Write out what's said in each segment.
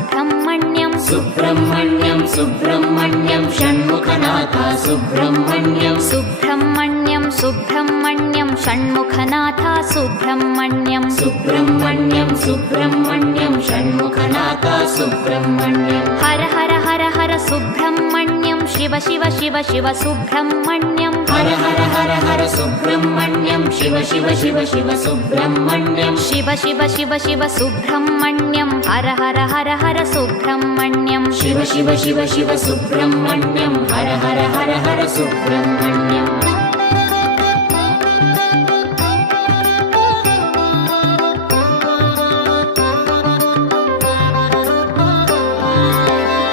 सुब्रह्मण्यं सुब्रह्मण्यं सुब्रह्मण्यं षण्मुखनाथ सुब्रह्मण्यं सुब्रह्मण्यं सुब्रह्मण्यं षण्मुखनाथ सुब्रह्मण्यं सुब्रह्मण्यं सुब्रह्मण्यं षण्मुखनाथ सुब्रह्मण्यं हर हर हर हर सुब्रह्मण्यं शिव शिव शिव शिव सुब्रह्मण्यं हर हर हर हर सुब्रह्मण्यं शिव शिव शिव शिव सुब्रह्मण्यं शिव शिव शिव शिव सुब्रह्मण्यं हर हर हर हर सुब्रह्मण्यं शिव शिव शिव शिव सुब्रह्मण्यं हर हर हर हर सुब्रह्मण्यं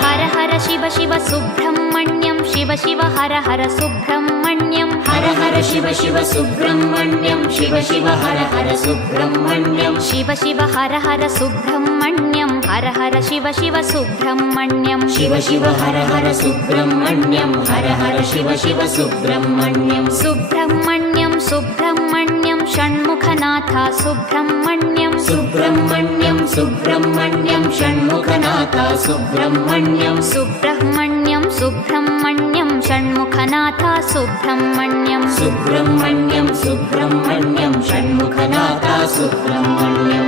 हर हर शिव शिव सुब्रह्मण्यं शिव शिव हर हर सुब्रह्मण्यं हर हर शिव शिव सुब्रह्मण्यं शिव शिव हर हर सुब्रह्मण्यं शिव शिव हर हर सुब्रह्मण्यं हर हर शिव शिव सुब्रह्मण्यं शिव शिव हर हर सुब्रह्मण्यं हर हर शिव शिव सुब्रह्मण्यं सुब्रह्मण्यं सुब्रह्मण्यं षण्मुखनाथ सुब्रह्मण्यं सुब्रह्मण्यं सुब्रह्मण्यं षण्मुखनाथ सुब्रह्मण्यं सुब्रह्मण्यं सुब्रह्मण्यं षण्मुखनाथ सुब्रह्मण्यं सुब्रह्मण्यं सुब्रह्मण्यं षण्मुखनाथ सुब्रह्मण्यं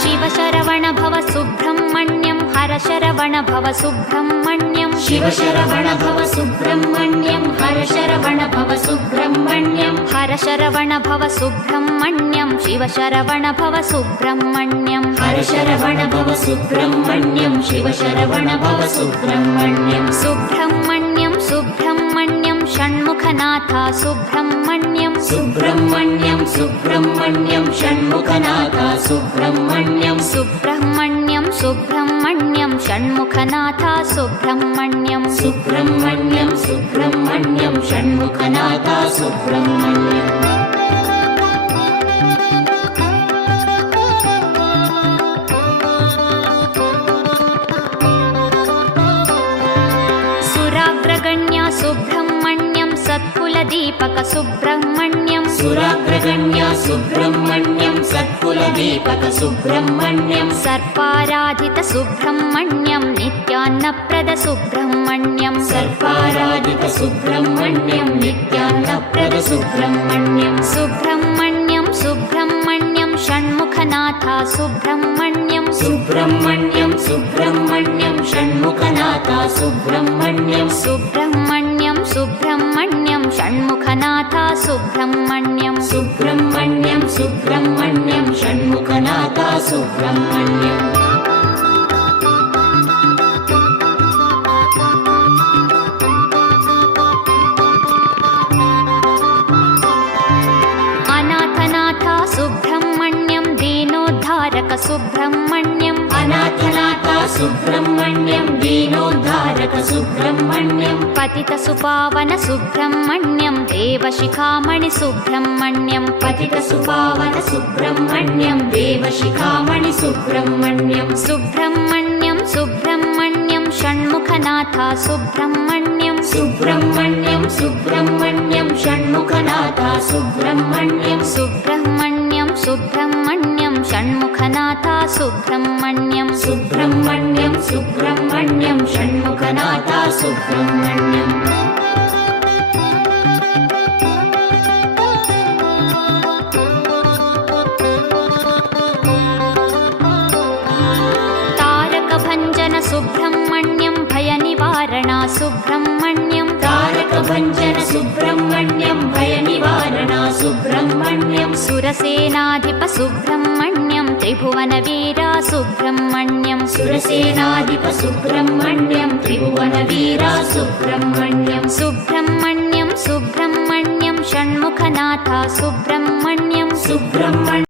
शिव शरवण भव सुब्रह्मण्यं हर शरवण भव सुब्रह्मण्यं शिव शरवण भव सुब्रह्मण्यं हर शरवण भव सुब्रह्मण्यं हर शरवण भव सुब्रह्मण्यं शिव शरवण भव सुब्रह्मण्यं हर शरवण भव सुब्रह्मण्यं शिव शरवण भव सुब्रह्मण्यं सुब्रह्मण्यं सुब्रह्मण्यं षण्मुखनाथ सुब्रह्मण्यं सुब्रह्मण्यं सुब्रह्मण्यं षण्मुखनाथ सुब्रह्मण्यं सुब्रह्मण्यं सुब्रह्मण्यं षण्मुखनाथ सुब्रह्मण्यं सुब्रह्मण्यं सुब्रह्मण्यं षण्मुखनाथ सुब्रह्मण्यं सुराग्रगण्य सुब्रह्मण्यं सत्कुलदीपक सुब्रह्मण्यं सुराग्रगण्य सुब्रह्मण्यं सत्कुलदीपक सुब्रह्मण्यं सर्पाराधित सुब्रह्मण्यं नित्यान्नप्रद सुब्रह्मण्यं सर्पाराधित सुब्रह्मण्यं नित्यान्नप्रद सुब्रह्मण्यं सुब्रह्मण्यं सुब्रह्मण्यं षण्मुखनाथ सुब्रह्मण्यं सुब्रह्मण्यं सुब्रह्मण्यं षण्मुखनाथ सुब्रह्मण्यं सुब्रह्मण्यं सुब्रह्मण्यं षण्मुखनाथ सुब्रह्मण्यं सुब्रह्मण्यं सुब्रह्मण्यं षण्मुखनाथ सुब्रह्मण्यं अनाथनाथ सुब्रह्मण्यं दीनोद्धारक सुब्रह्मण्यं अनाथनाथ सुब्रह्मण्यं दीनोद्धारक सुब्रह्मण्यं पतित सुपावन सुब्रह्मण्यं देवशिखामणि सुब्रह्मण्यं पतित सुपावन सुब्रह्मण्यं देवशिखामणि सुब्रह्मण्यं सुब्रह्मण्यं सुब्रह्मण्यं षण्मुखनाथ सुब्रह्मण्यं सुब्रह्मण्यं सुब्रह्मण्यं षण्मुखनाथ सुब्रह्मण्यं सुब्रह्मण्यं सुब्रह्मण्यं षण्मुखनाथ सुब्रह्मण्यं सुब्रह्मण्यं सुब्रह्मण्यं षण्मुखनाथ सुब्रह्मण्यं तारकभञ्जन सुब्रह्मण्यं भयनिवारण सुब्रह्मण्यं तारकभञ्जन सुब्रह्मण्यं भयनिवारण सुब्रह्मण्यं सुरसेनाधिप सुब्रह्मण्यं त्रिभुवनवीर सुब्रह्मण्यं सुरसेनाधिप सुब्रह्मण्यं त्रिभुवनवीर सुब्रह्मण्यं सुब्रह्मण्यं सुब्रह्मण्यं षण्मुखनाथ सुब्रह्मण्यं सुब्रह्मण्यं